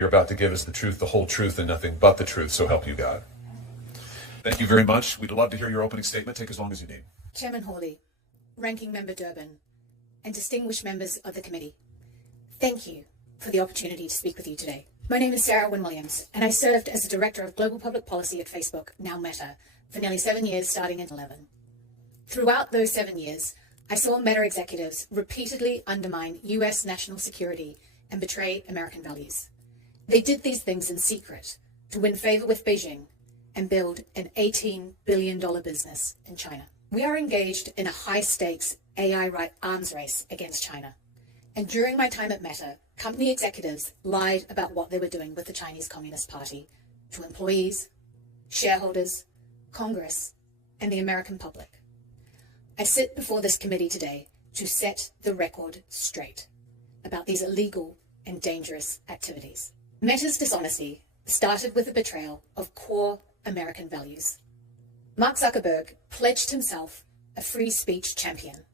You're about to give us the truth, the whole truth, and nothing but the truth, so help you God. Thank you very much. We'd love to hear your opening statement. Take as long as you need. Chairman Hawley, Ranking Member Durbin, and distinguished members of the committee, thank you for the opportunity to speak with you today. My name is Sarah Wynne-Williams, and I served as the Director of Global Public Policy at Facebook, now Meta, for nearly 7 years, starting in 2011. Throughout those 7 years, I saw Meta executives repeatedly undermine U.S. national security and betray American values. They did these things in secret to win favor with Beijing and build an $18 billion business in China. We are engaged in a high-stakes AI arms race against China. And during my time at Meta, company executives lied about what they were doing with the Chinese Communist Party to employees, shareholders, Congress, and the American public. I sit before this committee today to set the record straight about these illegal and dangerous activities. Meta's dishonesty started with the betrayal of core American values. Mark Zuckerberg pledged himself a free speech champion.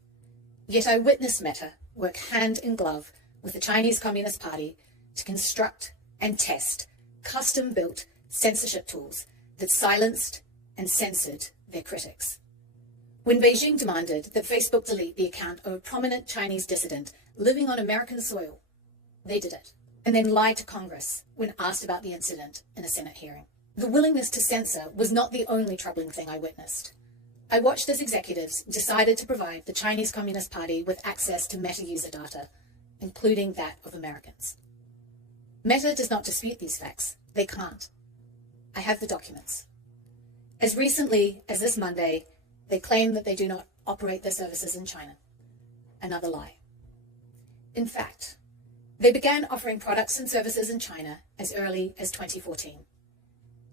Yet I witnessed Meta work hand in glove with the Chinese Communist Party to construct and test custom-built censorship tools that silenced and censored their critics. When Beijing demanded that Facebook delete the account of a prominent Chinese dissident living on American soil, they did it, and then lied to Congress when asked about the incident in a Senate hearing. The willingness to censor was not the only troubling thing I witnessed. I watched as executives decided to provide the Chinese Communist Party with access to Meta user data, including that of Americans. Meta does not dispute these facts. They can't. I have the documents. As recently as this Monday, they claim that they do not operate their services in China. Another lie. In fact, they began offering products and services in China as early as 2014.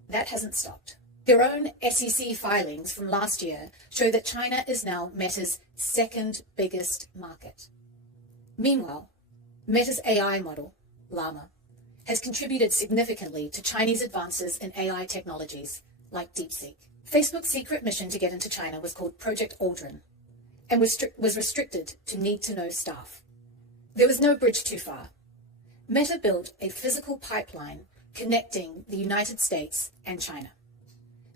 That hasn't stopped. Their own SEC filings from last year show that China is now Meta's second biggest market. Meanwhile, Meta's AI model, Llama, has contributed significantly to Chinese advances in AI technologies like DeepSeek. Facebook's secret mission to get into China was called Project Aldrin and was restricted to need-to-know staff. There was no bridge too far. Meta built a physical pipeline connecting the United States and China.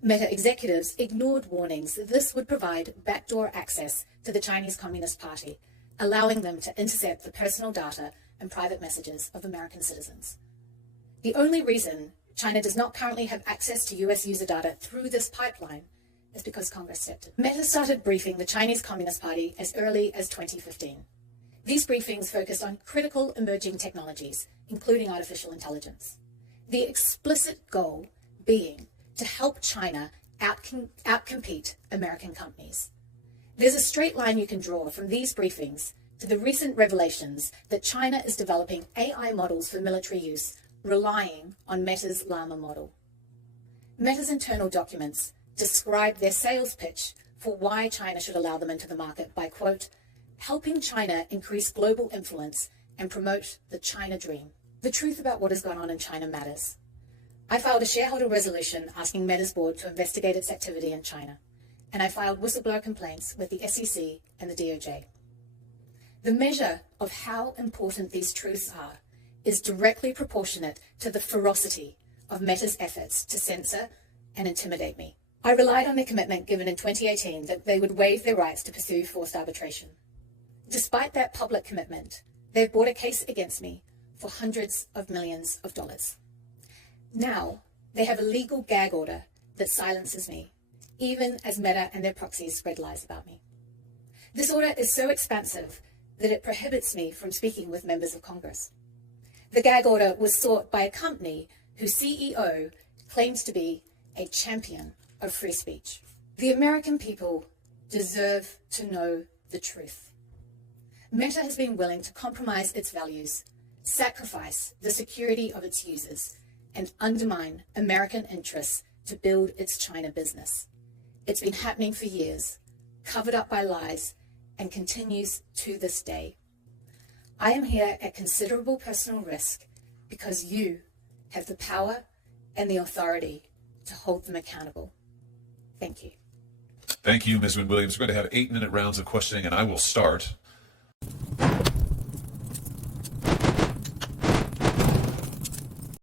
Meta executives ignored warnings that this would provide backdoor access to the Chinese Communist Party, allowing them to intercept the personal data and private messages of American citizens. The only reason China does not currently have access to US user data through this pipeline is because Congress stepped in. Meta started briefing the Chinese Communist Party as early as 2015. These briefings focused on critical emerging technologies, including artificial intelligence. The explicit goal being to help China outcompete American companies. There's a straight line you can draw from these briefings to the recent revelations that China is developing AI models for military use, relying on Meta's Llama model. Meta's internal documents describe their sales pitch for why China should allow them into the market by, quote, helping China increase global influence and promote the China dream. The truth about what has gone on in China matters. I filed a shareholder resolution asking Meta's board to investigate its activity in China, and I filed whistleblower complaints with the SEC and the DOJ. The measure of how important these truths are is directly proportionate to the ferocity of Meta's efforts to censor and intimidate me. I relied on their commitment given in 2018 that they would waive their rights to pursue forced arbitration. Despite that public commitment, they've brought a case against me for hundreds of millions of dollars. Now, they have a legal gag order that silences me, even as Meta and their proxies spread lies about me. This order is so expansive that it prohibits me from speaking with members of Congress. The gag order was sought by a company whose CEO claims to be a champion of free speech. The American people deserve to know the truth. Meta has been willing to compromise its values, sacrifice the security of its users, and undermine American interests to build its China business. It's been happening for years, covered up by lies, and continues to this day. I am here at considerable personal risk because you have the power and the authority to hold them accountable. Thank you. Thank you, Ms. Wynne-Williams. We're going to have 8-minute rounds of questioning, and I will start.